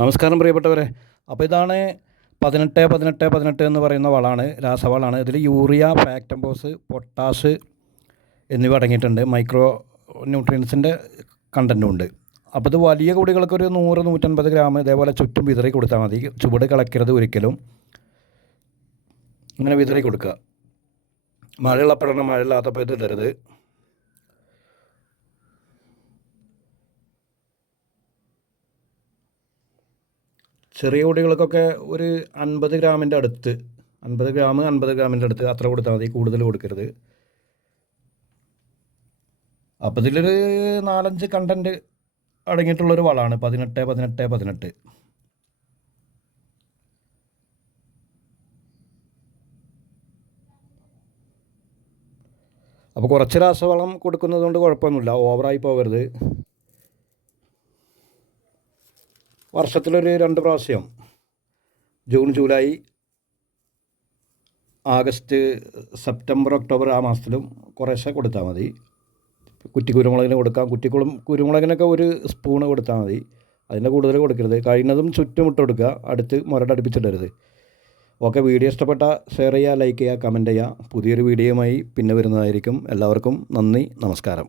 നമസ്കാരം പ്രിയപ്പെട്ടവരെ. അപ്പോൾ ഇതാണ് പതിനെട്ട് പതിനെട്ട് പതിനെട്ട് എന്ന് പറയുന്ന വളമാണ് രാസവളമാണ് ഇതിൽ യൂറിയ ഫാക്ടംബോസ് പൊട്ടാഷ് എന്നിവ അടങ്ങിയിട്ടുണ്ട്. മൈക്രോ ന്യൂട്രിയൻസിന്റെ കണ്ടന്റും ഉണ്ട്. അപ്പോൾ ഇത് വലിയ കുടികൾക്ക് ഒരു നൂറ് നൂറ്റൻപത് ഗ്രാം ഇതേപോലെ ചുറ്റും വിതറി കൊടുത്താൽ മതി. ചുവട് കളക്കരുത് ഒരിക്കലും. ഇങ്ങനെ വിതറി കൊടുക്കുക. മഴയുള്ളപ്പോഴാണ് മഴ ഇല്ലാത്തപ്പോൾ ഇത് ഇടരുത്. ചെറിയ കുടികൾക്കൊക്കെ ഒരു അൻപത് ഗ്രാമിന്റെ അടുത്ത് അൻപത് ഗ്രാം അൻപത് ഗ്രാമിന്റെ അടുത്ത് അത്ര കൊടുത്താൽ മതി കൂടുതൽ കൊടുക്കരുത്. അപ്പോൾ ഇതിലൊരു നാലഞ്ച് കണ്ടന്റ് അടങ്ങിയിട്ടുള്ളൊരു വളമാണ് പതിനെട്ട് പതിനെട്ട് പതിനെട്ട്. അപ്പോൾ കുറച്ച് രാസവളം കൊടുക്കുന്നതുകൊണ്ട് കുഴപ്പമൊന്നുമില്ല ഓവറായി പോകരുത്. വർഷത്തിലൊരു രണ്ട് പ്രാവശ്യം. June July August September October ആ മാസത്തിലും കുറേശ്ശെ കൊടുത്താൽ മതി. കുറ്റി കുരുമുളകിന് കൊടുക്കാം. കുറ്റി കുളം കുരുമുളകിനൊക്കെ ഒരു സ്പൂണ് കൊടുത്താൽ മതി. അതിന്റെ കൂടുതൽ കൊടുക്കരുത്. കഴിയുന്നതും ചുറ്റുമിട്ട് കൊടുക്കുക. അടുത്ത് മുരടടുപ്പിച്ചിടരുത് ഓക്കെ വീഡിയോ ഇഷ്ടപ്പെട്ട ഷെയർ ചെയ്യുക ലൈക്ക് ചെയ്യുക കമന്റ് ചെയ്യുക. പുതിയൊരു വീഡിയോയുമായി പിന്നെ വരുന്നതായിരിക്കും. എല്ലാവർക്കും നന്ദി നമസ്കാരം.